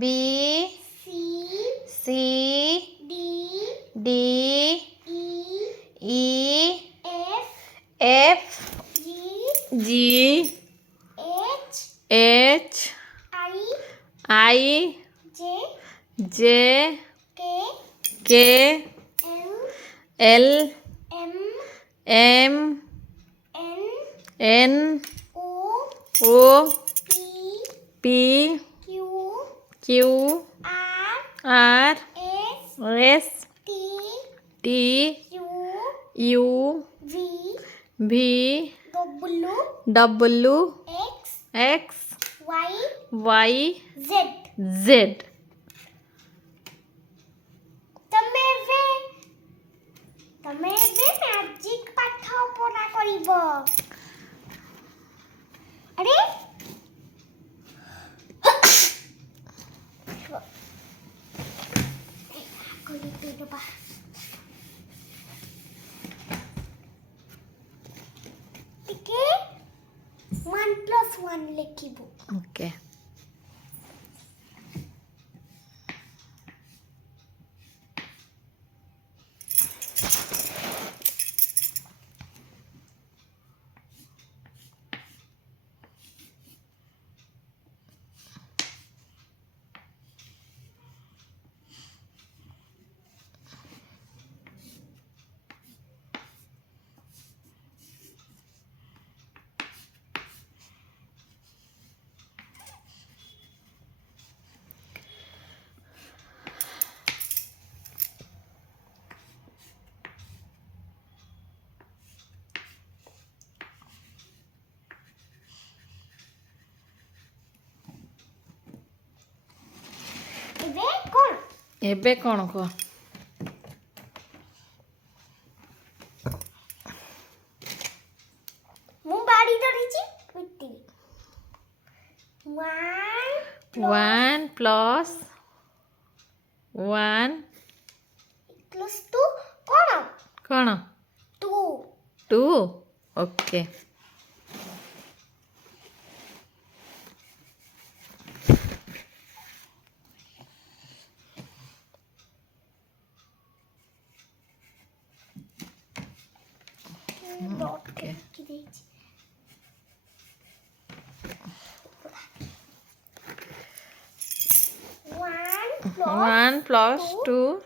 B C D E F G H I J K L M N O P Q R S T U V W X Y Z. ତମେ ଏବେ magic ପାଠ ପଢା କରିବ। ଆରେ ଟିକେ 1+1 ଲେଖିବୁ। Okay. ଏବେ କ'ଣ କୁହ? ମୁଁ ବାଡ଼ି ଧରିଛି। 1 + 1 2 କ'ଣ? 2 ଓକେ। Okay. 1 + 2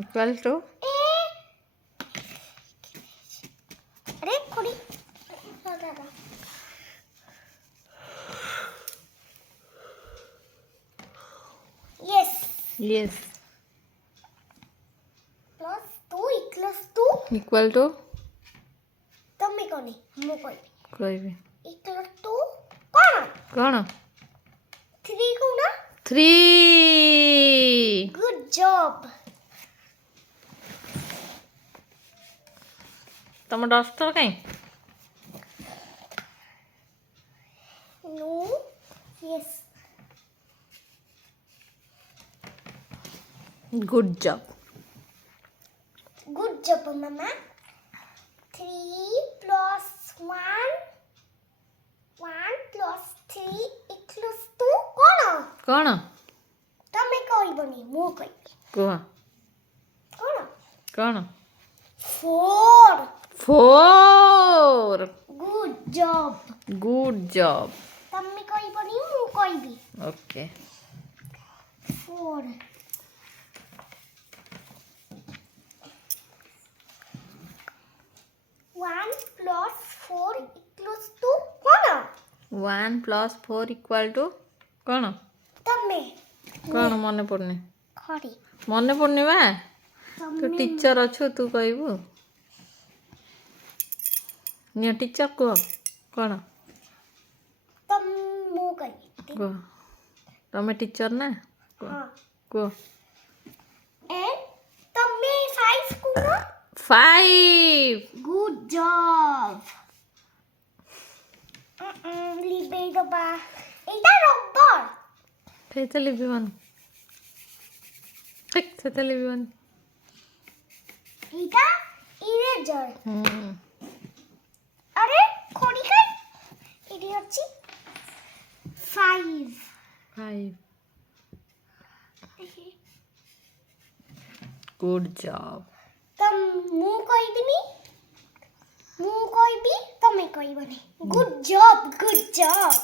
equal to अरे खोड़ी yes +2 equal to ତମେ କୋନି ମୁଁ କହିବି equal to କ'ଣ 3 କୋଉନା 3 good job ତମ ଡଷ୍ଟର କାଇଁ no yes good job mama 3 + 1 + 3 equals to କ'ଣ ତମେ କହିବନି ମୁଁ କହିବି କୁହ କ'ଣ 4 good job ତମେ କହିବନି ମୁଁ କହିବି okay 4 1 + 4 equals to 1 + 4 equal to କ'ଣ ତମେ କ'ଣ ମନେ ପଡୁନି ଖଡ଼ି ମନେ ପଡୁନି ବା ତୁ ଟିଚର ଅଛୁ ତୁ କହିବୁ ନିଅ ଟିଚର କୁହ କ'ଣ ମୁଁ କହିବି କୁହ ତମେ ଟିଚର ନା କୁହ ତମେ 5 କୁହ 5 good job লিবেই দবা এইটা রব্বর সেইটা লিবিবান ঠিক সেটা লিবিবান এইটা ইরেজার আরে খড়ি খাই এটি হচ্ছে 5. 5. Good job. ମୁଁ କହିବିନି ମୁଁ କହିବି ତମେ କହିବନି। Good job.